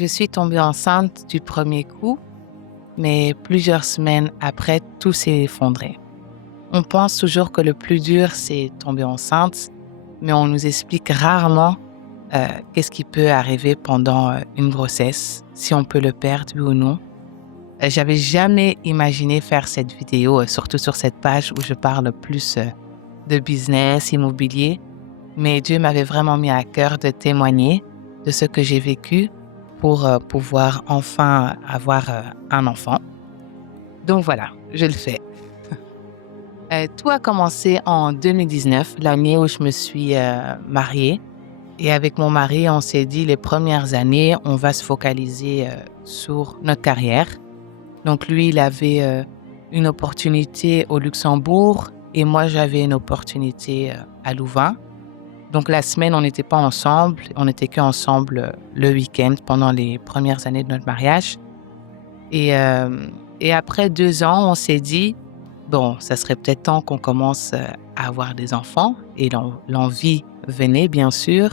Je suis tombée enceinte du premier coup, mais plusieurs semaines après, tout s'est effondré. On pense toujours que le plus dur, c'est tomber enceinte, mais on nous explique rarement qu'est-ce qui peut arriver pendant une grossesse, si on peut le perdre, oui ou non. J'avais jamais imaginé faire cette vidéo, surtout sur cette page où je parle plus de business, immobilier, mais Dieu m'avait vraiment mis à cœur de témoigner de ce que j'ai vécu pour pouvoir enfin avoir un enfant. Donc voilà, je le fais. Tout a commencé en 2019, l'année où je me suis mariée. Et avec mon mari, on s'est dit les premières années, on va se focaliser sur notre carrière. Donc lui, il avait une opportunité au Luxembourg et moi, j'avais une opportunité à Louvain. Donc la semaine, on n'était pas ensemble, on n'était qu'ensemble le week-end pendant les premières années de notre mariage. Et, euh, et après 2 ans, on s'est dit, bon, ça serait peut-être temps qu'on commence à avoir des enfants. Et l'envie venait, bien sûr.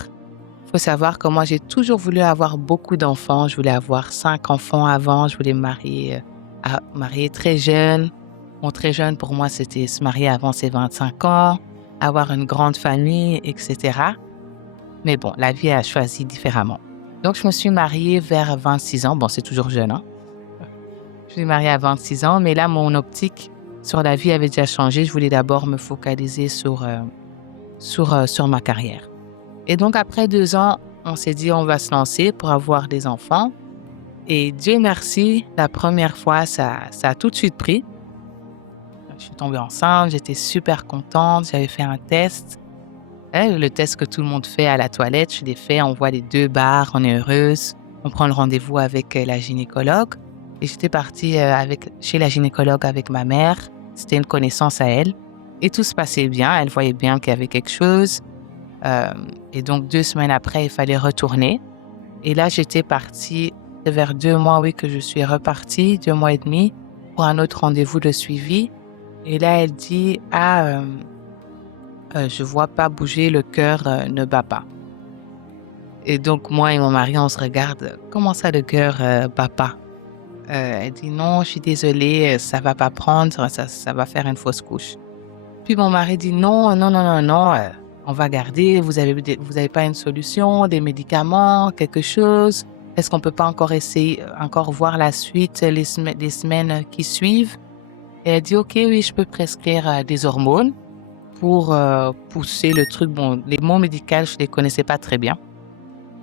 Il faut savoir que moi, j'ai toujours voulu avoir beaucoup d'enfants. Je voulais avoir 5 enfants avant. Je voulais me marier très jeune. Bon, très jeune, pour moi, c'était se marier avant ses 25 ans, avoir une grande famille, etc. Mais bon, la vie a choisi différemment. Donc, je me suis mariée vers 26 ans. Bon, c'est toujours jeune, hein? Je suis mariée à 26 ans, mais là, mon optique sur la vie avait déjà changé. Je voulais d'abord me focaliser sur ma carrière. Et donc, après 2 ans, on s'est dit, on va se lancer pour avoir des enfants. Et Dieu merci, la première fois, ça a tout de suite pris. Je suis tombée enceinte, j'étais super contente, j'avais fait un test. Le test que tout le monde fait à la toilette, je l'ai fait, on voit les 2 barres, on est heureuse. On prend le rendez-vous avec la gynécologue. Et j'étais partie chez la gynécologue avec ma mère. C'était une connaissance à elle. Et tout se passait bien, elle voyait bien qu'il y avait quelque chose. Et donc 2 semaines après, il fallait retourner. Et là, j'étais partie vers 2 mois, oui, que je suis repartie, 2 mois et demi, pour un autre rendez-vous de suivi. Et là, elle dit, je vois pas bouger, le cœur ne bat pas. Et donc, moi et mon mari, on se regarde, comment ça, le cœur bat pas? Elle dit, non, je suis désolée, ça va pas prendre, ça va faire une fausse couche. Puis mon mari dit, non, non, non, non, non, on va garder, vous avez pas une solution, des médicaments, quelque chose? Est-ce qu'on peut pas encore essayer, encore voir la suite, les semaines qui suivent? Et elle dit, OK, oui, je peux prescrire des hormones pour pousser le truc. Bon, les mots médicaux, je les connaissais pas très bien.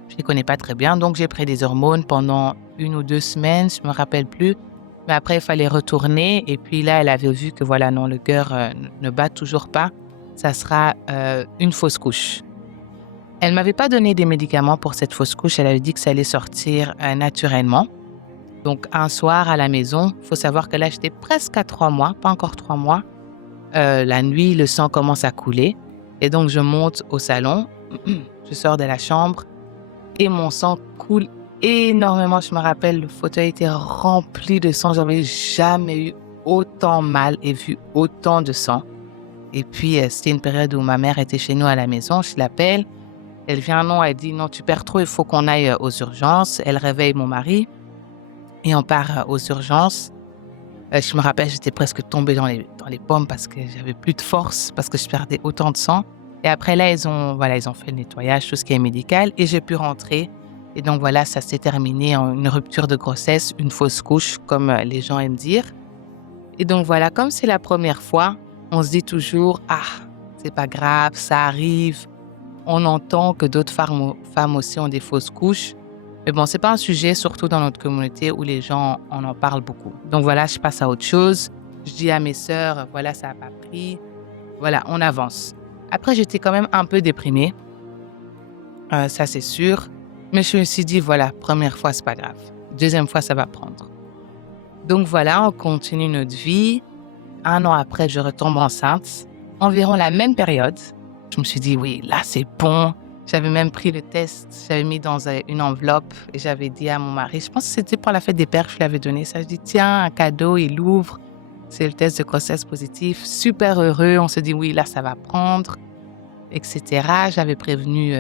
Je les connais pas très bien, donc j'ai pris des hormones pendant 1 ou 2 semaines, je me rappelle plus. Mais après, il fallait retourner. Et puis là, elle avait vu que voilà, non, le cœur ne bat toujours pas. Ça sera une fausse couche. Elle m'avait pas donné des médicaments pour cette fausse couche. Elle avait dit que ça allait sortir naturellement. Donc, un soir à la maison, il faut savoir que là, j'étais presque à 3 mois, pas encore 3 mois. La nuit, le sang commence à couler. Et donc, je monte au salon. Je sors de la chambre et mon sang coule énormément. Je me rappelle, le fauteuil était rempli de sang. J'avais jamais eu autant mal et vu autant de sang. Et puis, c'était une période où ma mère était chez nous à la maison. Je l'appelle. Elle vient, non, elle dit, non, tu perds trop, il faut qu'on aille aux urgences. Elle réveille mon mari et on part aux urgences. Je me rappelle, j'étais presque tombée dans les pommes parce que j'avais plus de force, parce que je perdais autant de sang. Et après là, ils ont fait le nettoyage, tout ce qui est médical, et j'ai pu rentrer. Et donc voilà, ça s'est terminé en une rupture de grossesse, une fausse couche, comme les gens aiment dire. Et donc voilà, comme c'est la première fois, on se dit toujours, c'est pas grave, ça arrive. On entend que d'autres femmes aussi ont des fausses couches. Mais bon, c'est pas un sujet, surtout dans notre communauté où les gens en parlent beaucoup. Donc voilà, je passe à autre chose. Je dis à mes sœurs, voilà, ça n'a pas pris. Voilà, on avance. Après, j'étais quand même un peu déprimée. Ça, c'est sûr. Mais je me suis dit, voilà, première fois, c'est pas grave. Deuxième fois, ça va prendre. Donc voilà, on continue notre vie. 1 an après, je retombe enceinte. Environ la même période. Je me suis dit, oui, là, c'est bon. J'avais même pris le test, j'avais mis dans une enveloppe et j'avais dit à mon mari, je pense que c'était pour la fête des pères que je lui avais donné ça. Je dis, tiens, un cadeau, il l'ouvre. C'est le test de grossesse positif. Super heureux. On se dit, oui, là, ça va prendre, etc. J'avais prévenu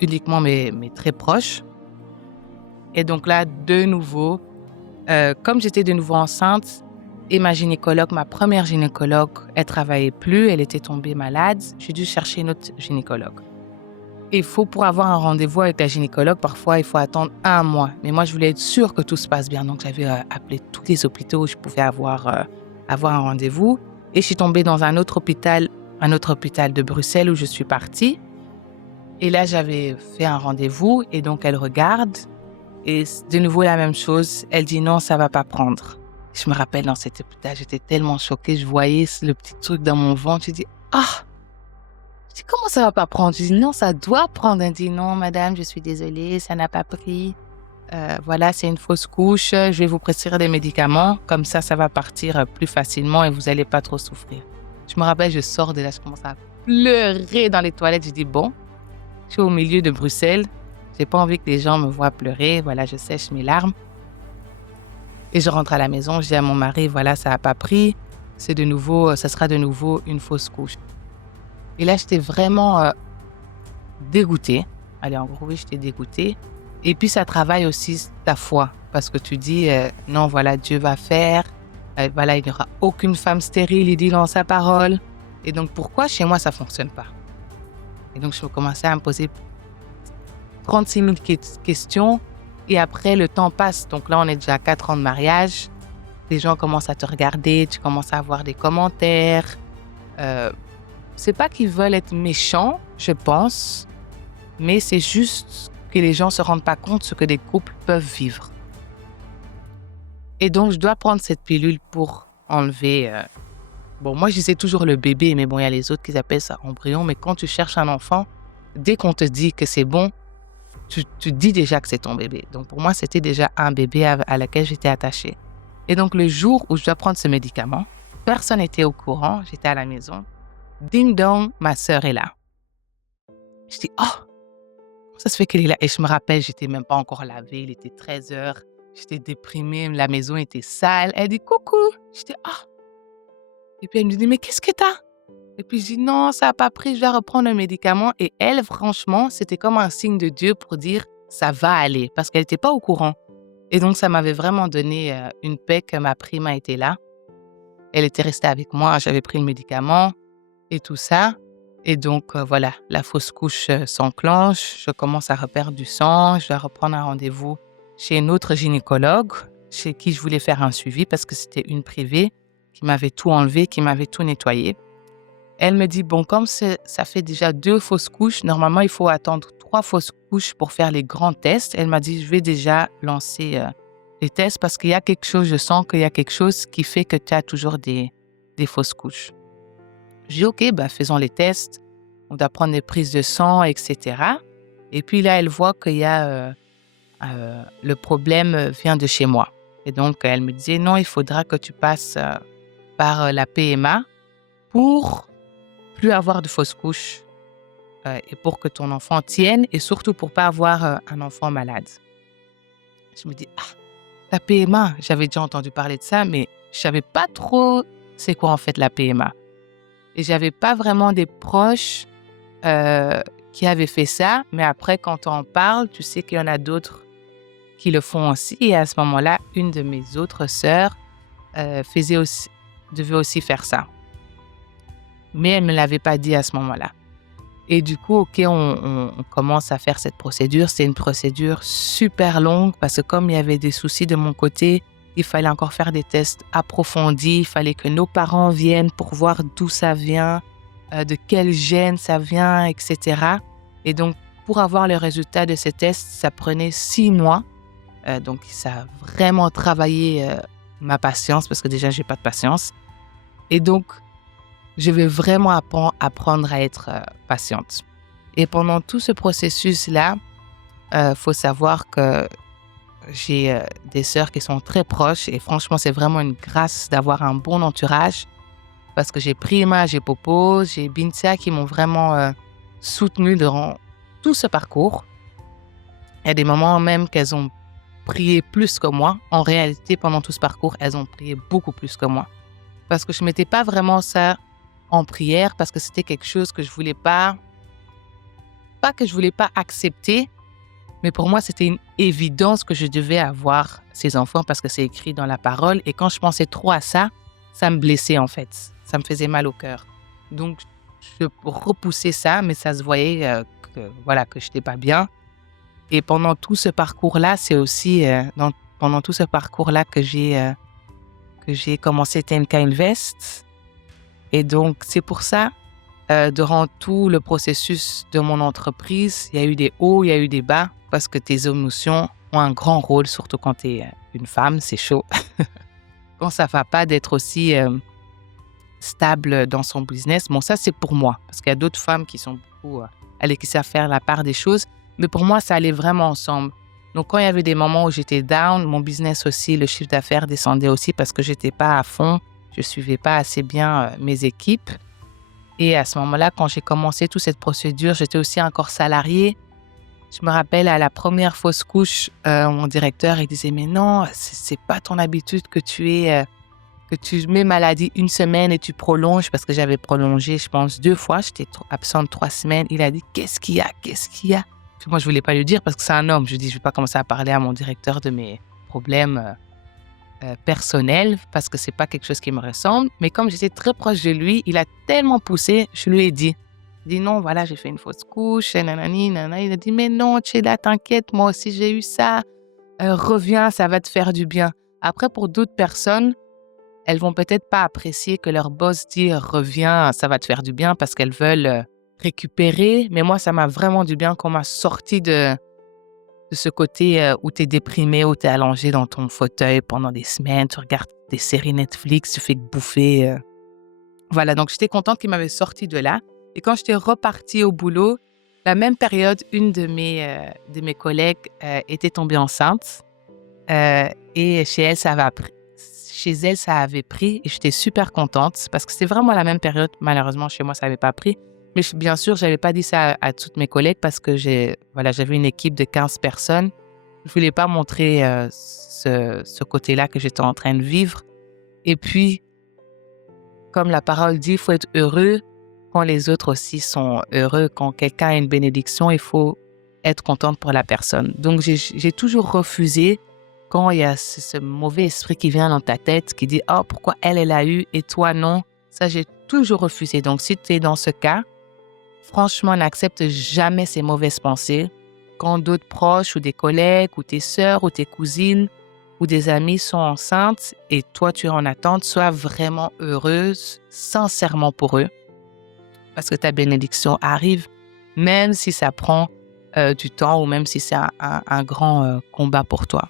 uniquement mes très proches. Et donc là, de nouveau, comme j'étais de nouveau enceinte, et ma première gynécologue, elle travaillait plus, elle était tombée malade. J'ai dû chercher une autre gynécologue. Et pour avoir un rendez-vous avec la gynécologue, parfois, il faut attendre 1 mois. Mais moi, je voulais être sûre que tout se passe bien. Donc, j'avais appelé tous les hôpitaux où je pouvais avoir un rendez-vous. Et je suis tombée dans un autre hôpital de Bruxelles où je suis partie. Et là, j'avais fait un rendez-vous et donc elle regarde et de nouveau la même chose. Elle dit non, ça va pas prendre. Je me rappelle dans cet hôpital, j'étais tellement choquée. Je voyais le petit truc dans mon ventre. Je dis ah, je dis comment ça va pas prendre? Je dis non, ça doit prendre. Elle dit non, madame, je suis désolée, ça n'a pas pris. Voilà, c'est une fausse couche. Je vais vous prescrire des médicaments. Comme ça va partir plus facilement et vous n'allez pas trop souffrir. Je me rappelle, je sors de là, je commence à pleurer dans les toilettes. Je dis bon. Je suis au milieu de Bruxelles. J'ai pas envie que les gens me voient pleurer. Voilà, je sèche mes larmes. Et je rentre à la maison. Je dis à mon mari, voilà, ça n'a pas pris. Ça sera de nouveau une fausse couche. Et là, j'étais vraiment dégoûtée. Allez, en gros, oui, j'étais dégoûtée. Et puis, ça travaille aussi ta foi. Parce que tu dis, non, voilà, Dieu va faire. Voilà, il n'y aura aucune femme stérile, il dit dans sa parole. Et donc, pourquoi chez moi, ça ne fonctionne pas? Et donc, je commençais à me poser 36 000 questions. Et après, le temps passe. Donc là, on est déjà à 4 ans de mariage. Les gens commencent à te regarder. Tu commences à avoir des commentaires. C'est pas qu'ils veulent être méchants, je pense. Mais c'est juste que les gens ne se rendent pas compte de ce que des couples peuvent vivre. Et donc, je dois prendre cette pilule pour enlever... Bon, moi, je disais toujours le bébé, mais bon, il y a les autres qui appellent ça embryon. Mais quand tu cherches un enfant, dès qu'on te dit que c'est bon, tu dis déjà que c'est ton bébé. Donc, pour moi, c'était déjà un bébé à laquelle j'étais attachée. Et donc, le jour où je dois prendre ce médicament, personne n'était au courant. J'étais à la maison. Ding dong, ma sœur est là. Je dis, oh, ça se fait qu'elle est là. Et je me rappelle, j'étais même pas encore lavée. Il était 13h. J'étais déprimée. La maison était sale. Elle dit, coucou. Je dis, oh. Et puis, elle me dit, mais qu'est-ce que t'as? Et puis, je dis, non, ça n'a pas pris, je dois reprendre un médicament. Et elle, franchement, c'était comme un signe de Dieu pour dire, ça va aller, parce qu'elle n'était pas au courant. Et donc, ça m'avait vraiment donné une paix que ma prime a été là. Elle était restée avec moi, j'avais pris le médicament et tout ça. Et donc, voilà, la fausse couche s'enclenche, je commence à reperdre du sang, je dois reprendre un rendez-vous chez une autre gynécologue, chez qui je voulais faire un suivi, parce que c'était une privée qui m'avait tout enlevé, qui m'avait tout nettoyé. Elle me dit, bon, comme ça fait déjà 2 fausses couches, normalement, il faut attendre 3 fausses couches pour faire les grands tests. Elle m'a dit, je vais déjà lancer les tests parce qu'il y a quelque chose, je sens qu'il y a quelque chose qui fait que tu as toujours des fausses couches. Je dis, OK, faisons les tests. On doit prendre des prises de sang, etc. Et puis là, elle voit qu'il y a le problème vient de chez moi. Et donc, elle me disait, non, il faudra que tu passes par la PMA pour plus avoir de fausses couches et pour que ton enfant tienne et surtout pour pas avoir un enfant malade. Je me dis, la PMA, j'avais déjà entendu parler de ça, mais je savais pas trop c'est quoi en fait la PMA. Et j'avais pas vraiment des proches qui avaient fait ça, mais après quand on en parle, tu sais qu'il y en a d'autres qui le font aussi. Et à ce moment-là, une de mes autres sœurs devait aussi faire ça. Mais elle ne me l'avait pas dit à ce moment-là. Et du coup, OK, on commence à faire cette procédure. C'est une procédure super longue parce que comme il y avait des soucis de mon côté, il fallait encore faire des tests approfondis. Il fallait que nos parents viennent pour voir d'où ça vient, de quel gène ça vient, etc. Et donc, pour avoir le résultat de ces tests, ça prenait 6 mois. Donc, ça a vraiment travaillé ma patience parce que déjà, je n'ai pas de patience. Et donc, je vais vraiment apprendre à être patiente. Et pendant tout ce processus-là, faut savoir que j'ai des sœurs qui sont très proches et franchement, c'est vraiment une grâce d'avoir un bon entourage parce que j'ai Prima, j'ai Popo, j'ai Bintia qui m'ont vraiment soutenue durant tout ce parcours. Il y a des moments même qu'elles ont prié plus que moi. En réalité, pendant tout ce parcours, elles ont prié beaucoup plus que moi parce que je ne mettais pas vraiment ça en prière parce que c'était quelque chose que je voulais pas que je voulais pas accepter, Mais pour moi, c'était une évidence que je devais avoir ces enfants parce que c'est écrit dans la parole. Et quand je pensais trop à ça, ça me blessait en fait. Ça me faisait mal au cœur. Donc, je repoussais ça, mais ça se voyait que je n'étais pas bien. Et pendant tout ce parcours-là, c'est aussi pendant tout ce parcours-là que j'ai commencé TNK Invest. Et donc, c'est pour ça, durant tout le processus de mon entreprise, il y a eu des hauts, il y a eu des bas, parce que tes émotions ont un grand rôle, surtout quand tu es une femme, c'est chaud. Quand ça ne va pas d'être aussi stable dans son business. Bon, ça, c'est pour moi, parce qu'il y a d'autres femmes qui sont beaucoup, qui savent faire la part des choses. Mais pour moi, ça allait vraiment ensemble. Donc, quand il y avait des moments où j'étais down, mon business aussi, le chiffre d'affaires descendait aussi parce que je n'étais pas à fond, je ne suivais pas assez bien mes équipes. Et à ce moment-là, quand j'ai commencé toute cette procédure, j'étais aussi encore salariée. Je me rappelle, à la première fausse couche, mon directeur, il disait « Mais non, c'est pas ton habitude que tu mets maladie 1 semaine et tu prolonges » parce que j'avais prolongé, je pense, 2 fois. J'étais absente 3 semaines. Il a dit « Qu'est-ce qu'il y a? Qu'est-ce qu'il y a ?» Puis moi, je voulais pas lui dire parce que c'est un homme. Je dis « Je vais pas commencer à parler à mon directeur de mes problèmes personnels parce que c'est pas quelque chose qui me ressemble. » Mais comme j'étais très proche de lui, il a tellement poussé, je lui ai dit. Il dit « Non, voilà, j'ai fait une fausse couche, nanani, nanana. » Il a dit « Mais non, Tchéla, t'inquiète, moi aussi j'ai eu ça. Reviens, ça va te faire du bien. » Après, pour d'autres personnes, elles vont peut-être pas apprécier que leur boss dit « Reviens, ça va te faire du bien » parce qu'elles veulent récupérer. Mais moi, ça m'a vraiment du bien qu'on m'a sorti de ce côté où tu es déprimé, où tu es allongé dans ton fauteuil pendant des semaines, tu regardes des séries Netflix, tu fais que bouffer. Voilà, donc j'étais contente qu'il m'avait sorti de là. Et quand j'étais repartie au boulot, la même période, une de mes collègues était tombée enceinte. Et chez elle, ça avait pris et j'étais super contente parce que c'était vraiment la même période. Malheureusement, chez moi, ça n'avait pas pris. Mais bien sûr, je n'avais pas dit ça à toutes mes collègues parce que j'avais une équipe de 15 personnes. Je ne voulais pas montrer ce côté-là que j'étais en train de vivre. Et puis, comme la parole dit, il faut être heureux quand les autres aussi sont heureux. Quand quelqu'un a une bénédiction, il faut être contente pour la personne. Donc, j'ai toujours refusé quand il y a ce mauvais esprit qui vient dans ta tête, qui dit « Oh, pourquoi elle a eu et toi non ?» Ça, j'ai toujours refusé. Donc, si tu es dans ce cas, franchement, n'accepte jamais ces mauvaises pensées. Quand d'autres proches ou des collègues ou tes sœurs ou tes cousines ou des amis sont enceintes et toi, tu es en attente, sois vraiment heureuse, sincèrement pour eux, parce que ta bénédiction arrive, même si ça prend du temps ou même si c'est un grand combat pour toi.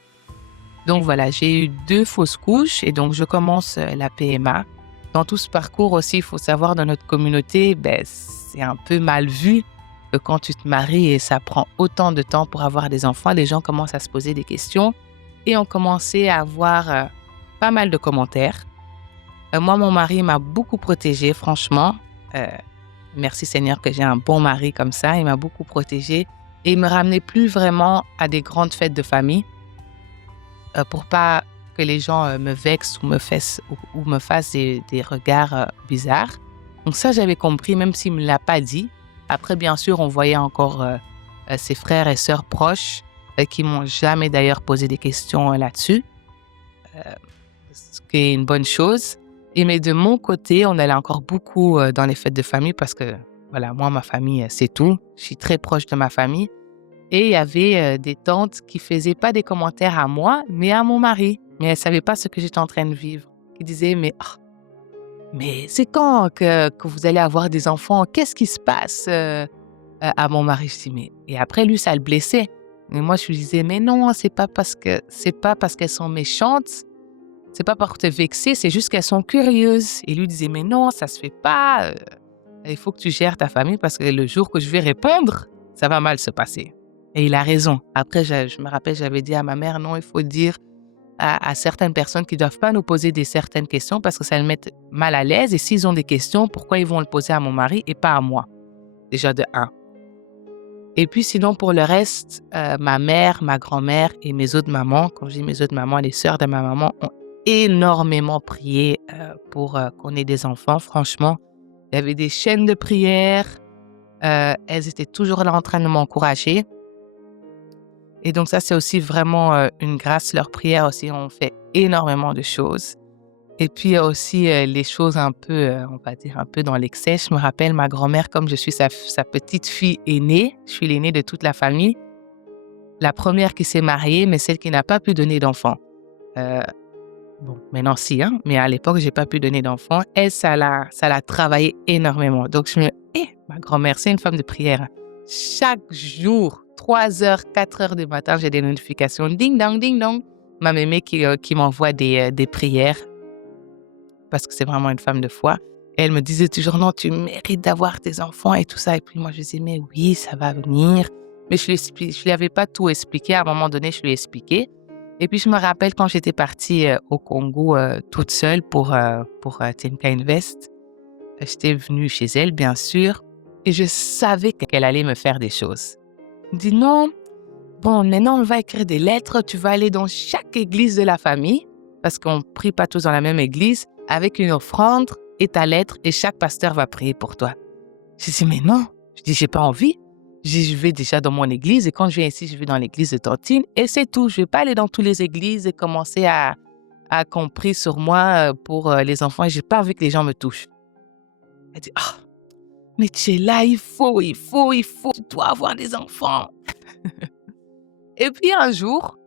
Donc voilà, j'ai eu 2 fausses couches et donc je commence la PMA. Dans tout ce parcours aussi, il faut savoir, dans notre communauté, c'est un peu mal vu que quand tu te maries et ça prend autant de temps pour avoir des enfants, les gens commencent à se poser des questions et ont commencé à avoir pas mal de commentaires. Moi, mon mari m'a beaucoup protégée, franchement. Merci Seigneur que j'ai un bon mari comme ça. Il m'a beaucoup protégée et il me ramenait plus vraiment à des grandes fêtes de famille pour pas que les gens me vexent ou me fassent des regards bizarres. Donc ça, j'avais compris, même s'il ne me l'a pas dit. Après, bien sûr, on voyait encore ses frères et sœurs proches qui m'ont jamais d'ailleurs posé des questions là-dessus, ce qui est une bonne chose. Mais de mon côté, on allait encore beaucoup dans les fêtes de famille parce que, voilà, moi, ma famille, c'est tout. Je suis très proche de ma famille. Et il y avait des tantes qui ne faisaient pas des commentaires à moi, mais à mon mari. Mais elles ne savaient pas ce que j'étais en train de vivre. Qui disaient, mais c'est quand que vous allez avoir des enfants? Qu'est-ce qui se passe à mon mari? Je dis, mais... Et après, lui, ça le blessait. Mais moi, je lui disais, mais non, c'est pas parce qu'elles sont méchantes. C'est pas pour te vexer, c'est juste qu'elles sont curieuses. Et lui disait, mais non, ça se fait pas. Il faut que tu gères ta famille parce que le jour que je vais répondre, ça va mal se passer. Et il a raison. Après, je me rappelle, j'avais dit à ma mère, non, il faut dire à certaines personnes qui ne doivent pas nous poser certaines questions parce que ça le met mal à l'aise. Et s'ils ont des questions, pourquoi ils vont le poser à mon mari et pas à moi? Déjà de 1. Et puis sinon, pour le reste, ma mère, ma grand-mère et mes autres mamans, quand je dis mes autres mamans, les sœurs de ma maman, ont énormément prié pour qu'on ait des enfants. Franchement, il y avait des chaînes de prière. Elles étaient toujours là en train de m'encourager. Et donc ça, c'est aussi vraiment une grâce. Leurs prières aussi ont fait énormément de choses. Et puis, il y a aussi les choses un peu, on va dire, un peu dans l'excès. Je me rappelle, ma grand-mère, comme je suis sa petite fille aînée, je suis l'aînée de toute la famille, la première qui s'est mariée, mais celle qui n'a pas pu donner d'enfant. Euh, bon, maintenant, si, hein, mais à l'époque, j'ai pas pu donner d'enfant. Elle, ça l'a travaillé énormément. Donc, ma grand-mère, c'est une femme de prière. Chaque jour, 3 heures, 4 heures du matin, j'ai des notifications. Ding dong, ding dong. Ma mémé qui m'envoie des prières parce que c'est vraiment une femme de foi. Et elle me disait toujours, non, tu mérites d'avoir tes enfants et tout ça. Et puis moi, je disais, mais oui, ça va venir. Mais je ne lui avais pas tout expliqué. À un moment donné, je lui ai expliqué. Et puis, je me rappelle quand j'étais partie au Congo toute seule pour Think Invest. J'étais venue chez elle, bien sûr. Et je savais qu'elle allait me faire des choses. Elle me dit, non, bon, maintenant, on va écrire des lettres. Tu vas aller dans chaque église de la famille, parce qu'on ne prie pas tous dans la même église, avec une offrande et ta lettre, et chaque pasteur va prier pour toi. Je dis, mais non. Je dis, j'ai pas envie. Je dis, je vais déjà dans mon église, et quand je viens ici, je vais dans l'église de Tantine, et c'est tout. Je vais pas aller dans toutes les églises et commencer à qu'on prie sur moi pour les enfants. J'ai pas envie que les gens me touchent. Elle dit, ah, mais tu es là, il faut. Tu dois avoir des enfants. Et puis un jour,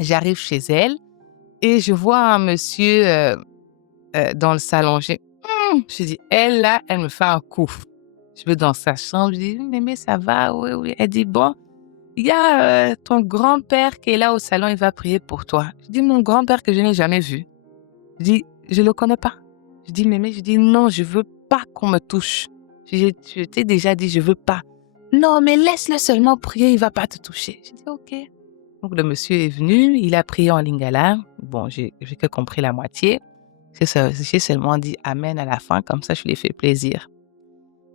j'arrive chez elle et je vois un monsieur dans le salon. Je dis, elle là, elle me fait un coup. Je vais dans sa chambre, je dis, mais ça va, oui, oui. Elle dit, bon, il y a ton grand-père qui est là au salon, il va prier pour toi. Je dis, mon grand-père que je n'ai jamais vu. Je dis, je le connais pas. Je dis, mémé, je dis, non, je veux pas qu'on me touche. Je t'ai déjà dit, je veux pas. Non, mais laisse-le seulement prier, il va pas te toucher. Je dis, ok. Donc, le monsieur est venu, il a prié en lingala. Bon, j'ai que compris la moitié. J'ai seulement dit Amen à la fin, comme ça, je lui ai fait plaisir.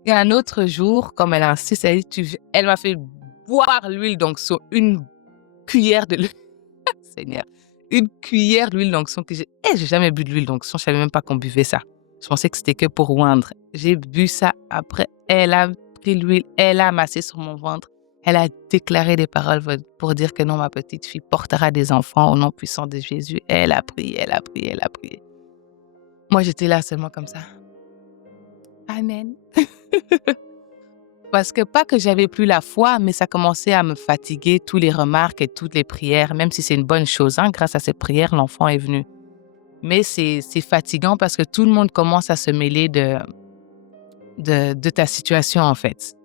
Et un autre jour, comme elle insiste, elle m'a fait boire l'huile d'onction, une cuillère de l'huile. Seigneur, une cuillère d'huile d'onction que j'ai jamais bu de l'huile d'onction, je savais même pas qu'on buvait ça. Je pensais que c'était que pour oindre. J'ai bu ça après, elle a pris l'huile, elle a massé sur mon ventre. Elle a déclaré des paroles pour dire que non, ma petite fille portera des enfants au nom puissant de Jésus. Elle a prié, elle a prié, elle a prié. Moi, j'étais là seulement comme ça. Amen. Parce que pas que j'avais plus la foi, mais ça commençait à me fatiguer, tous les remarques et toutes les prières, même si c'est une bonne chose. Hein, grâce à ces prières, l'enfant est venu. Mais c'est fatigant parce que tout le monde commence à se mêler de ta situation, en fait.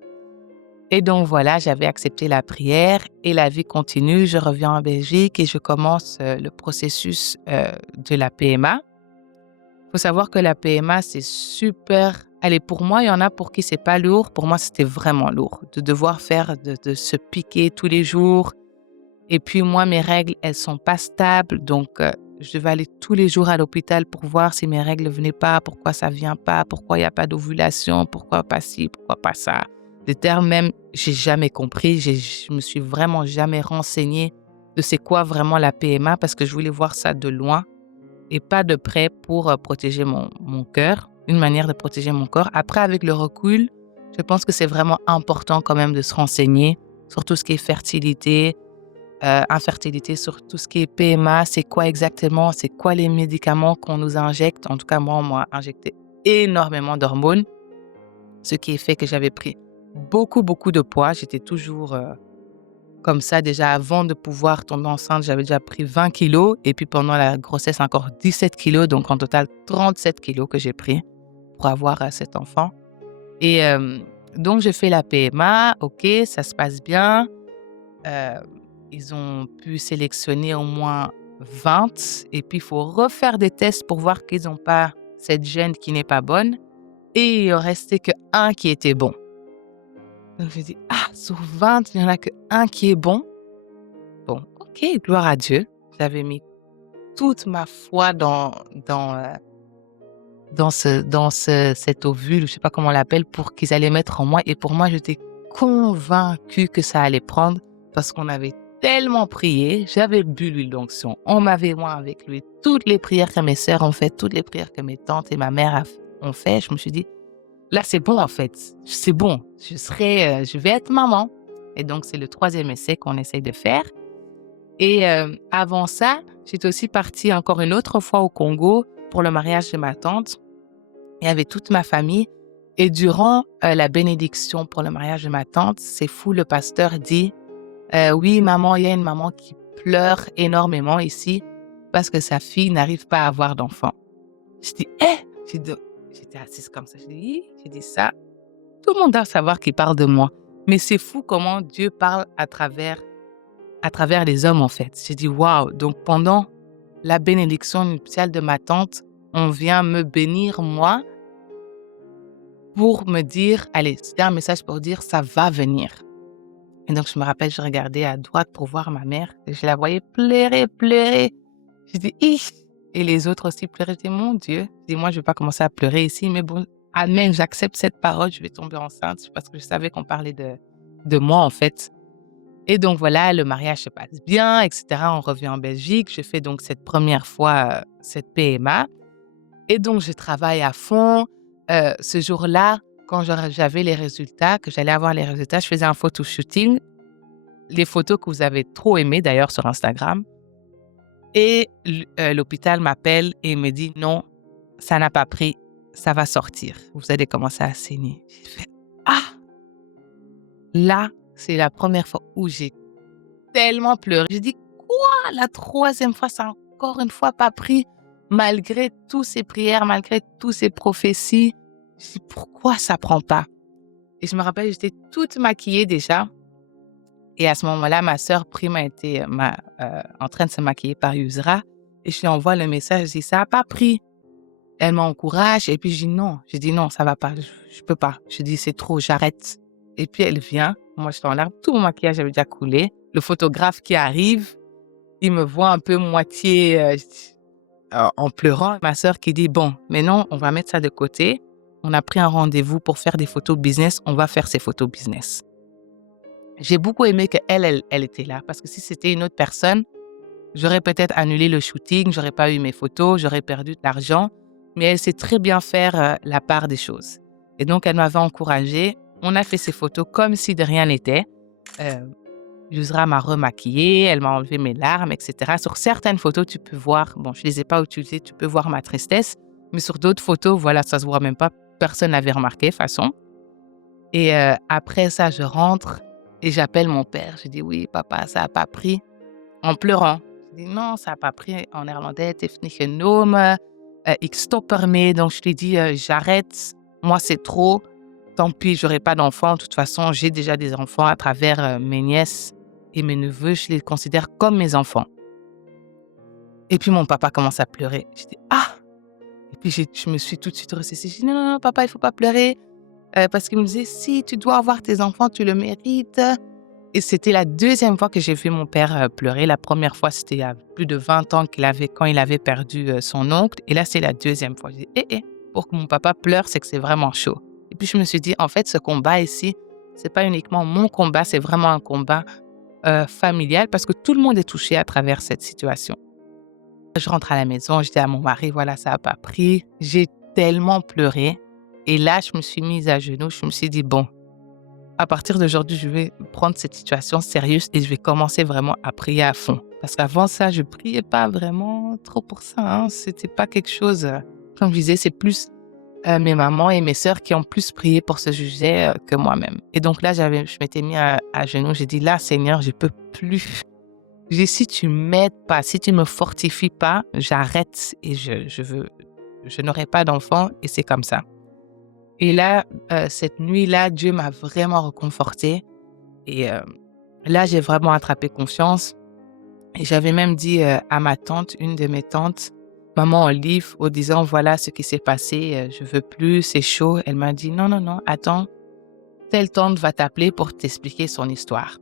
Et donc voilà, j'avais accepté la prière et la vie continue. Je reviens en Belgique et je commence le processus de la PMA. Il faut savoir que la PMA, c'est super. Allez, pour moi, il y en a pour qui c'est pas lourd. Pour moi, c'était vraiment lourd de devoir faire, de se piquer tous les jours. Et puis moi, mes règles, elles sont pas stables. Donc, je devais aller tous les jours à l'hôpital pour voir si mes règles ne venaient pas, pourquoi ça vient pas, pourquoi il n'y a pas d'ovulation, pourquoi pas ci, pourquoi pas ça. Des termes même, j'ai jamais compris. Je me suis vraiment jamais renseignée de c'est quoi vraiment la PMA parce que je voulais voir ça de loin et pas de près pour protéger mon cœur, une manière de protéger mon corps. Après, avec le recul, je pense que c'est vraiment important quand même de se renseigner sur tout ce qui est fertilité, infertilité, sur tout ce qui est PMA, c'est quoi exactement, c'est quoi les médicaments qu'on nous injecte. En tout cas, moi, on m'a injecté énormément d'hormones, ce qui fait que j'avais pris beaucoup, beaucoup de poids. J'étais toujours comme ça. Déjà, avant de pouvoir tomber enceinte, j'avais déjà pris 20 kilos. Et puis, pendant la grossesse, encore 17 kilos. Donc, en total, 37 kilos que j'ai pris pour avoir cet enfant. Et donc, j'ai fait la PMA. OK, ça se passe bien. Ils ont pu sélectionner au moins 20. Et puis, il faut refaire des tests pour voir qu'ils n'ont pas cette gène qui n'est pas bonne. Et il ne restait qu'un qui était bon. Donc, j'ai dit, sur 20, il n'y en a qu'un qui est bon. Bon, OK, gloire à Dieu. J'avais mis toute ma foi dans cet ovule, je ne sais pas comment on l'appelle, pour qu'ils allaient mettre en moi. Et pour moi, j'étais convaincue que ça allait prendre parce qu'on avait tellement prié. J'avais bu l'huile d'onction. On m'avait oint avec lui. Toutes les prières que mes sœurs ont fait, toutes les prières que mes tantes et ma mère ont fait, je me suis dit, là, c'est bon, en fait. C'est bon. Je vais être maman. Et donc, c'est le 3e essai qu'on essaye de faire. Et avant ça, j'étais aussi partie encore une autre fois au Congo pour le mariage de ma tante. Il y avait toute ma famille. Et durant la bénédiction pour le mariage de ma tante, c'est fou, le pasteur dit oui, maman, il y a une maman qui pleure énormément ici parce que sa fille n'arrive pas à avoir d'enfant. Je dis, j'étais assise comme ça. J'ai dit ça. Tout le monde doit savoir qu'il parle de moi. Mais c'est fou comment Dieu parle à travers les hommes, en fait. J'ai dit, waouh. Donc, pendant la bénédiction nuptiale de ma tante, on vient me bénir, moi, pour me dire, allez, c'était un message pour dire, ça va venir. Et donc, je me rappelle, je regardais à droite pour voir ma mère. Et je la voyais pleurer. Je dis, hi! Et les autres aussi pleuraient. Je dis, mon Dieu. Je dis, moi, je ne vais pas commencer à pleurer ici, mais bon, amen, j'accepte cette parole, je vais tomber enceinte parce que je savais qu'on parlait de moi, en fait. Et donc, voilà, le mariage se passe bien, etc. On revient en Belgique. Je fais donc cette première fois cette PMA. Et donc, je travaille à fond. Ce jour-là, quand j'avais les résultats, que j'allais avoir les résultats, je faisais un photo shooting. Les photos que vous avez trop aimées, d'ailleurs, sur Instagram. Et l'hôpital m'appelle et me dit, non, ça n'a pas pris, ça va sortir. Vous allez commencer à saigner. J'ai fait, ah! Là, c'est la première fois où j'ai tellement pleuré. J'ai dit, quoi? La 3e fois, ça n'a encore une fois pas pris, malgré toutes ces prières, malgré toutes ces prophéties. Je dis, pourquoi ça prend pas? Et je me rappelle, j'étais toute maquillée déjà. Et à ce moment-là, ma sœur Prime était en train de se maquiller par Yusra. Et je lui envoie le message, je dis, ça n'a pas pris. Elle m'encourage. Et puis, je dis non, ça ne va pas. Je ne peux pas. Je dis, c'est trop, j'arrête. Et puis, elle vient. Moi, je suis en larmes. Tout mon maquillage avait déjà coulé. Le photographe qui arrive, il me voit un peu moitié en pleurant. Ma sœur qui dit, bon, maintenant, on va mettre ça de côté. On a pris un rendez-vous pour faire des photos business. On va faire ces photos business. J'ai beaucoup aimé qu'elle était là. Parce que si c'était une autre personne, j'aurais peut-être annulé le shooting, j'aurais pas eu mes photos, j'aurais perdu de l'argent. Mais elle sait très bien faire la part des choses. Et donc, elle m'avait encouragée. On a fait ces photos comme si de rien n'était. Yusra m'a remaquillée, elle m'a enlevé mes larmes, etc. Sur certaines photos, tu peux voir, bon, je ne les ai pas utilisées, tu peux voir ma tristesse. Mais sur d'autres photos, voilà, ça ne se voit même pas. Personne n'avait remarqué, de toute façon. Et après ça, je rentre et j'appelle mon père. Je dis, oui, papa, ça n'a pas pris. En pleurant. Je dis, non, ça n'a pas pris. En néerlandais, het heeft niet genomen. Ik stop ermee. Donc, je lui dis, j'arrête. Moi, c'est trop. Tant pis, je n'aurai pas d'enfants. De toute façon, j'ai déjà des enfants à travers mes nièces et mes neveux. Je les considère comme mes enfants. Et puis, mon papa commence à pleurer. Je dis, ah! Et puis, je me suis tout de suite ressaisie. Je dis, non, papa, il ne faut pas pleurer. Parce qu'il me disait, si tu dois avoir tes enfants, tu le mérites. Et c'était la 2e fois que j'ai vu mon père pleurer. La première fois, c'était il y a plus de 20 ans quand il avait perdu son oncle. Et là, c'est la 2e fois. J'ai dit, pour que mon papa pleure, c'est que c'est vraiment chaud. Et puis, je me suis dit, en fait, ce combat ici, c'est pas uniquement mon combat, c'est vraiment un combat familial parce que tout le monde est touché à travers cette situation. Je rentre à la maison, je dis à mon mari, voilà, ça n'a pas pris. J'ai tellement pleuré. Et là, je me suis mise à genoux. Je me suis dit, bon, à partir d'aujourd'hui, je vais prendre cette situation sérieuse et je vais commencer vraiment à prier à fond. Parce qu'avant ça, je ne priais pas vraiment trop pour ça. Hein. Ce n'était pas quelque chose, comme je disais, c'est plus mes mamans et mes sœurs qui ont plus prié pour ce sujet que moi-même. Et donc là, je m'étais mis à genoux. J'ai dit, là, Seigneur, je ne peux plus. J'ai dit, si tu ne m'aides pas, si tu ne me fortifies pas, j'arrête et je n'aurai pas d'enfant et c'est comme ça. Et là, cette nuit-là, Dieu m'a vraiment reconfortée. Et là, j'ai vraiment attrapé confiance. Et j'avais même dit à ma tante, une de mes tantes, maman Olive, en disant, voilà ce qui s'est passé, je veux plus, c'est chaud. Elle m'a dit, non, attends, telle tante va t'appeler pour t'expliquer son histoire.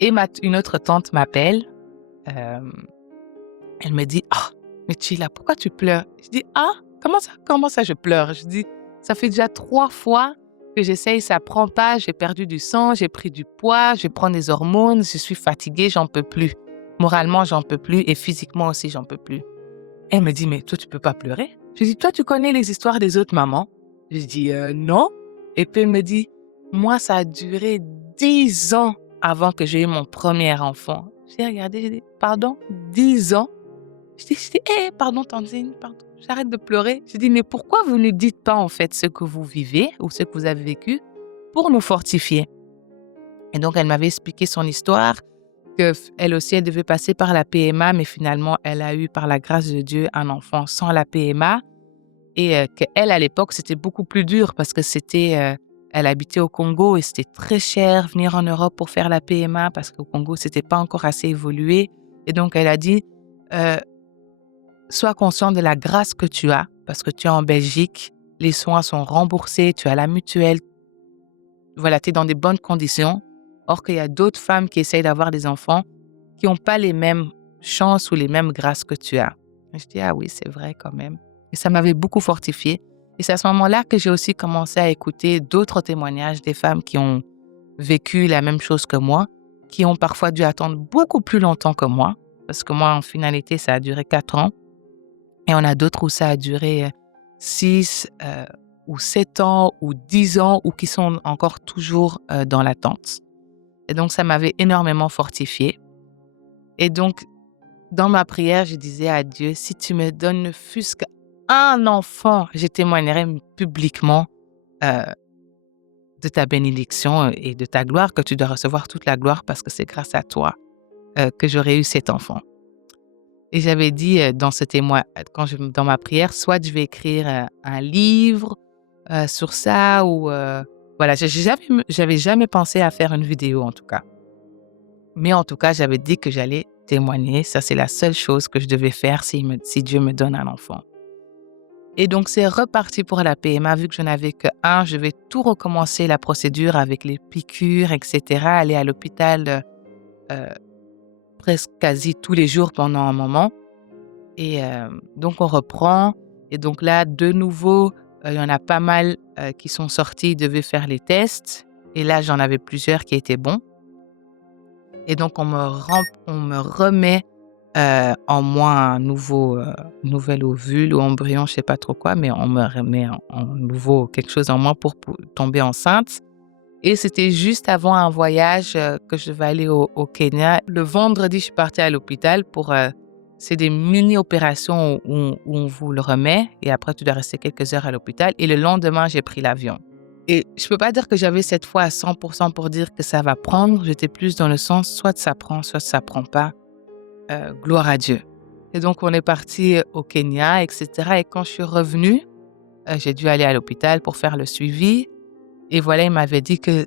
Et une autre tante m'appelle. Elle me dit, mais Chila, pourquoi tu pleures? Je dis, comment ça je pleure? Je dis, ça fait déjà 3 fois que j'essaye, ça prend pas, j'ai perdu du sang, j'ai pris du poids, je prends des hormones, je suis fatiguée, j'en peux plus. Moralement, j'en peux plus et physiquement aussi, j'en peux plus. Elle me dit, mais toi, tu peux pas pleurer? Je dis, toi, tu connais les histoires des autres mamans? Je dis, non. Et puis elle me dit, moi, ça a duré 10 ans avant que j'ai eu mon premier enfant. J'ai regardé, j'ai dit, pardon, 10 ans? Je dis, hé, pardon, Tandine, pardon, j'arrête de pleurer. J'ai dit, mais pourquoi vous ne dites pas en fait ce que vous vivez ou ce que vous avez vécu pour nous fortifier? Et donc, elle m'avait expliqué son histoire, qu'elle aussi, elle devait passer par la PMA, mais finalement, elle a eu, par la grâce de Dieu, un enfant sans la PMA. Et qu'elle, à l'époque, c'était beaucoup plus dur parce que elle habitait au Congo et c'était très cher venir en Europe pour faire la PMA parce qu'au Congo, c'était pas encore assez évolué. Et donc, elle a dit, euh, sois conscient de la grâce que tu as parce que tu es en Belgique, les soins sont remboursés, tu as la mutuelle, voilà, tu es dans des bonnes conditions. Or qu'il y a d'autres femmes qui essayent d'avoir des enfants qui n'ont pas les mêmes chances ou les mêmes grâces que tu as. Et je dis, ah oui, c'est vrai quand même. Et ça m'avait beaucoup fortifiée. Et c'est à ce moment-là que j'ai aussi commencé à écouter d'autres témoignages des femmes qui ont vécu la même chose que moi, qui ont parfois dû attendre beaucoup plus longtemps que moi, parce que moi, en finalité, ça a duré 4 ans. Et on a d'autres où ça a duré 6 ou 7 ans ou 10 ans ou qui sont encore toujours dans l'attente. Et donc, ça m'avait énormément fortifiée. Et donc, dans ma prière, je disais à Dieu, si tu me donnes ne fût-ce qu'un enfant, je témoignerai publiquement euh, de ta bénédiction et de ta gloire, que tu dois recevoir toute la gloire parce que c'est grâce à toi que j'aurai eu cet enfant. Et j'avais dit dans ma prière, soit je vais écrire un livre sur ça ou voilà, j'avais jamais pensé à faire une vidéo en tout cas. Mais en tout cas, j'avais dit que j'allais témoigner. Ça, c'est la seule chose que je devais faire si Dieu me donne un enfant. Et donc, c'est reparti pour la PMA. Vu que je n'avais qu'un, je vais tout recommencer la procédure avec les piqûres, etc. Aller à l'hôpital presque quasi tous les jours pendant un moment. Et donc, on reprend. Et donc là, de nouveau, il y en a pas mal qui sont sortis, ils devaient faire les tests. Et là, j'en avais plusieurs qui étaient bons. Et donc, on me remet en moi un nouvel ovule ou embryon, je ne sais pas trop quoi, mais on me remet en nouveau quelque chose en moi pour tomber enceinte. Et c'était juste avant un voyage que je devais aller au Kenya. Le vendredi, je suis partie à l'hôpital pour... c'est des mini-opérations où on vous le remet et après, tu dois rester quelques heures à l'hôpital. Et le lendemain, j'ai pris l'avion. Et je ne peux pas dire que j'avais cette foi à 100% pour dire que ça va prendre. J'étais plus dans le sens, soit ça prend, soit ça ne prend pas. Gloire à Dieu. Et donc, on est parti au Kenya, etc. Et quand je suis revenue, j'ai dû aller à l'hôpital pour faire le suivi. Et voilà, il m'avait dit que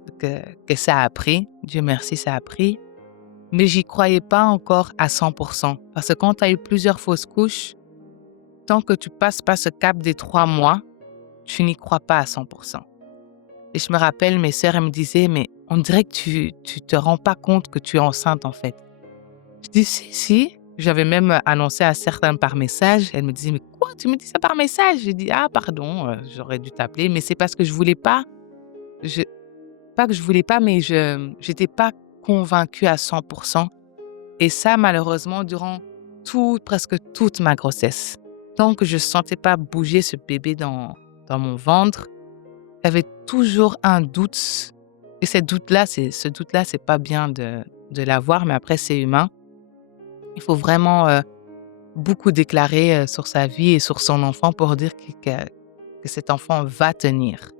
ça a pris. Dieu merci, ça a pris. Mais j'y croyais pas encore à 100%. Parce que quand tu as eu plusieurs fausses couches, tant que tu passes pas ce cap des 3 mois, tu n'y crois pas à 100%. Et je me rappelle, mes sœurs, elles me disaient, mais on dirait que tu te rends pas compte que tu es enceinte, en fait. Je dis, si. J'avais même annoncé à certains par message. Elles me disaient, mais quoi, tu me dis ça par message? J'ai dit, ah, pardon, j'aurais dû t'appeler. Mais c'est parce que je voulais pas. Pas que je voulais pas, mais je n'étais pas convaincue à 100%. Et ça, malheureusement, durant presque toute ma grossesse. Tant que je ne sentais pas bouger ce bébé dans mon ventre, j'avais toujours un doute. Et ce doute-là, c'est pas bien de l'avoir, mais après, c'est humain. Il faut vraiment beaucoup déclarer sur sa vie et sur son enfant pour dire que cet enfant va tenir.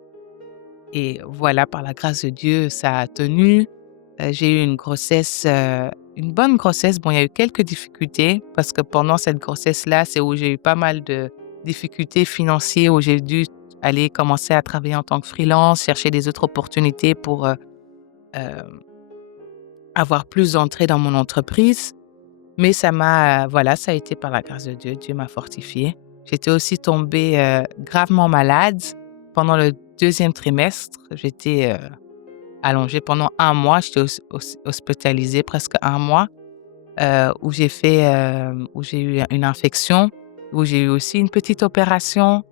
Et voilà, par la grâce de Dieu, ça a tenu. J'ai eu une grossesse, une bonne grossesse. Bon, il y a eu quelques difficultés parce que pendant cette grossesse-là, c'est où j'ai eu pas mal de difficultés financières, où j'ai dû aller commencer à travailler en tant que freelance, chercher des autres opportunités pour avoir plus d'entrées dans mon entreprise. Mais ça a été par la grâce de Dieu. Dieu m'a fortifiée. J'étais aussi tombée gravement malade pendant le 2e trimestre. J'étais allongée pendant 1 mois. J'étais hospitalisée presque 1 mois où j'ai eu une infection, où j'ai eu aussi une petite opération.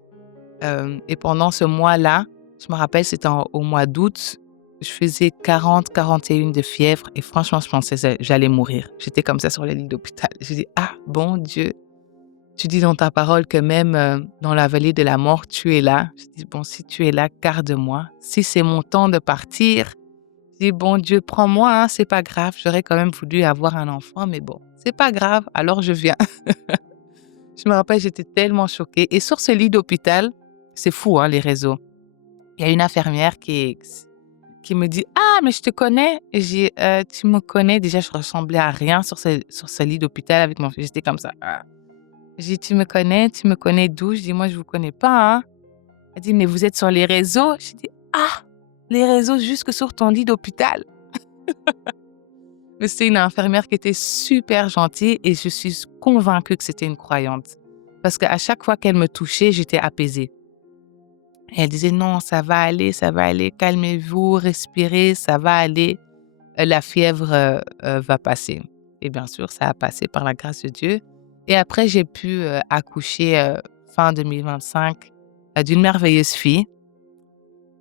Et pendant ce mois-là, je me rappelle, c'était au mois d'août, je faisais 41 de fièvre et franchement, je pensais que j'allais mourir. J'étais comme ça sur le lit d'hôpital. Je dis, ah, bon Dieu, tu dis dans ta parole que même dans la vallée de la mort, tu es là. Je dis, bon, si tu es là, garde-moi. Si c'est mon temps de partir, Je dis: «Bon Dieu, prends-moi, hein, c'est pas grave. J'aurais quand même voulu avoir un enfant, mais bon, c'est pas grave, alors je viens». Je me rappelle, j'étais tellement choquée et sur ce lit d'hôpital, c'est fou, hein, les réseaux. Il y a une infirmière qui me dit: «Ah, mais je te connais». Et j'ai: Tu me connais?» Déjà, je ressemblais à rien sur ce lit d'hôpital avec mon fils. J'étais comme ça, ah. J'ai dit: Tu me connais? Tu me connais d'où?» Je dis: «Moi, je vous connais pas, hein». Elle dit: «Mais vous êtes sur les réseaux?» J'ai dit: «Ah, les réseaux jusque sur ton lit d'hôpital». Mais c'était une infirmière qui était super gentille et je suis convaincue que c'était une croyante. Parce qu'à chaque fois qu'elle me touchait, j'étais apaisée. Et elle disait: «Non, ça va aller, calmez-vous, respirez, ça va aller, la fièvre, va passer». Et bien sûr, ça a passé par la grâce de Dieu. Et après, j'ai pu, accoucher, fin 2025, d'une merveilleuse fille.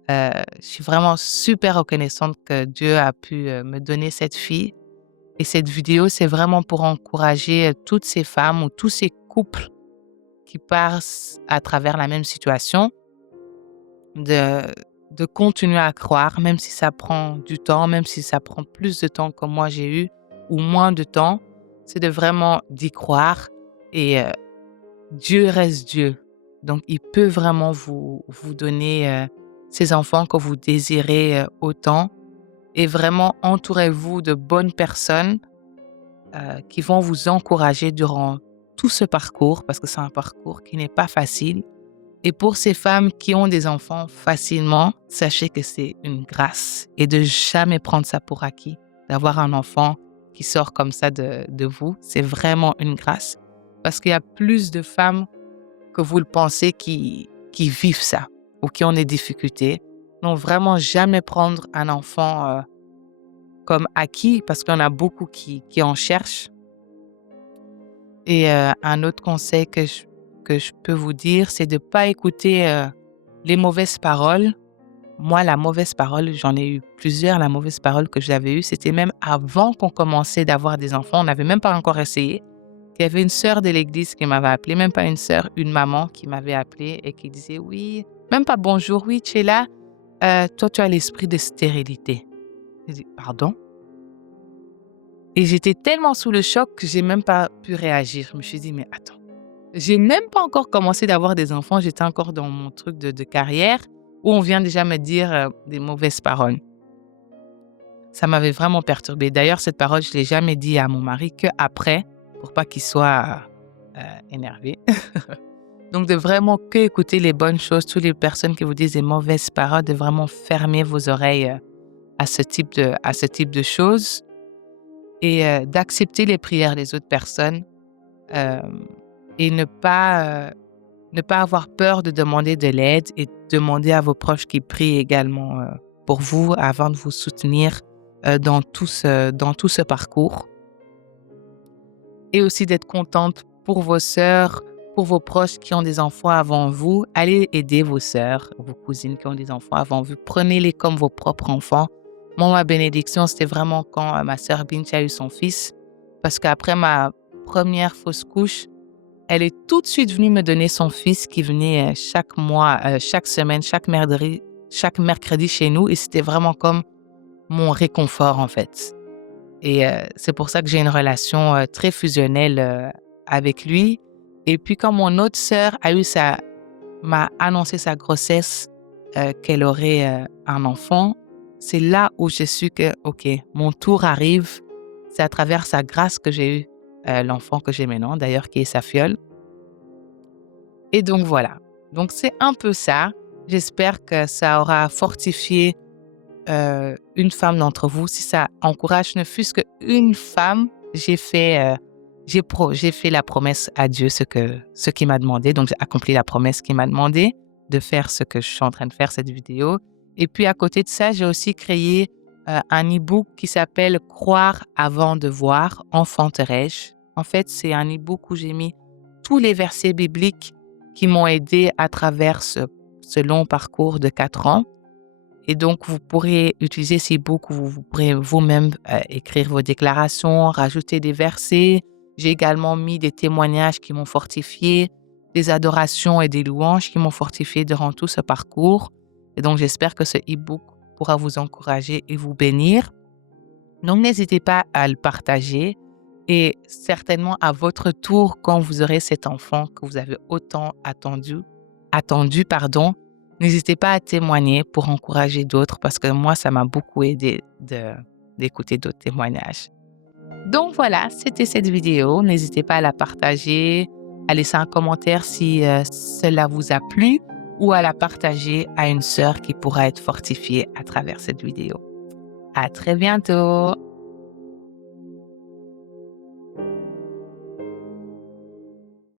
Je suis vraiment super reconnaissante que Dieu a pu, me donner cette fille. Et cette vidéo, c'est vraiment pour encourager, toutes ces femmes ou tous ces couples qui passent à travers la même situation, de de continuer à croire, même si ça prend du temps, même si ça prend plus de temps que moi j'ai eu ou moins de temps. C'est de vraiment d'y croire et Dieu reste Dieu. Donc il peut vraiment vous donner, ces enfants que vous désirez, autant et vraiment entourez-vous de bonnes personnes qui vont vous encourager durant tout ce parcours, parce que c'est un parcours qui n'est pas facile. Et pour ces femmes qui ont des enfants facilement, sachez que c'est une grâce et de jamais prendre ça pour acquis. D'avoir un enfant qui sort comme ça de vous, c'est vraiment une grâce. Parce qu'il y a plus de femmes que vous le pensez qui vivent ça ou qui ont des difficultés. Donc vraiment jamais prendre un enfant comme acquis parce qu'il y en a beaucoup qui en cherchent. Et un autre conseil que je peux vous dire, c'est de ne pas écouter les mauvaises paroles. Moi, la mauvaise parole, j'en ai eu plusieurs. La mauvaise parole que j'avais eue, c'était même avant qu'on commençait d'avoir des enfants. On n'avait même pas encore essayé. Il y avait une sœur de l'église qui m'avait appelée, même pas une sœur, une maman qui m'avait appelée et qui disait: «Oui, même pas bonjour, oui, tu es là, toi, tu as l'esprit de stérilité». J'ai dit: «Pardon?» Et j'étais tellement sous le choc que j'ai même pas pu réagir. Je me suis dit: «Mais attends, j'ai même pas encore commencé d'avoir des enfants, j'étais encore dans mon truc de carrière où on vient déjà me dire, des mauvaises paroles». Ça m'avait vraiment perturbée. D'ailleurs, cette parole, je l'ai jamais dit à mon mari qu'après, pour pas qu'il soit, énervé. Donc de vraiment qu'écouter les bonnes choses, toutes les personnes qui vous disent des mauvaises paroles, de vraiment fermer vos oreilles, à ce type de choses et d'accepter les prières des autres personnes, hem et ne pas avoir peur de demander de l'aide et demander à vos proches qui prient également, pour vous avant de vous soutenir, dans tout ce parcours. Et aussi d'être contente pour vos sœurs, pour vos proches qui ont des enfants avant vous. Allez aider vos sœurs, vos cousines qui ont des enfants avant vous. Prenez-les comme vos propres enfants. Moi, ma bénédiction, c'était vraiment quand ma sœur Binti a eu son fils. Parce qu'après ma première fausse couche, elle est tout de suite venue me donner son fils qui venait chaque mois, chaque semaine, chaque mercredi chez nous. Et c'était vraiment comme mon réconfort, en fait. Et c'est pour ça que j'ai une relation très fusionnelle avec lui. Et puis quand mon autre sœur m'a annoncé sa grossesse, qu'elle aurait un enfant, c'est là où j'ai su que, OK, mon tour arrive. C'est à travers sa grâce que j'ai eu l'enfant que j'ai maintenant, d'ailleurs, qui est sa fiole. Et donc voilà. Donc c'est un peu ça. J'espère que ça aura fortifié une femme d'entre vous. Si ça encourage ne fût-ce qu'une femme, j'ai fait la promesse à Dieu, ce qu'il m'a demandé. Donc, j'ai accompli la promesse qu'il m'a demandé de faire ce que je suis en train de faire, cette vidéo. Et puis, à côté de ça, j'ai aussi créé un e-book qui s'appelle « Croire avant de voir, enfanterai-je ». En fait, c'est un e-book où j'ai mis tous les versets bibliques qui m'ont aidé à travers ce long parcours de 4 ans. Et donc, vous pourrez utiliser ces e-books où vous pourrez vous-même écrire vos déclarations, rajouter des versets. J'ai également mis des témoignages qui m'ont fortifié, des adorations et des louanges qui m'ont fortifié durant tout ce parcours. Et donc, j'espère que ce e-book pourra vous encourager et vous bénir. Donc, n'hésitez pas à le partager et certainement à votre tour, quand vous aurez cet enfant que vous avez autant attendu, n'hésitez pas à témoigner pour encourager d'autres parce que moi, ça m'a beaucoup aidé d'écouter d'autres témoignages. Donc voilà, c'était cette vidéo. N'hésitez pas à la partager, à laisser un commentaire si cela vous a plu ou à la partager à une sœur qui pourra être fortifiée à travers cette vidéo. À très bientôt!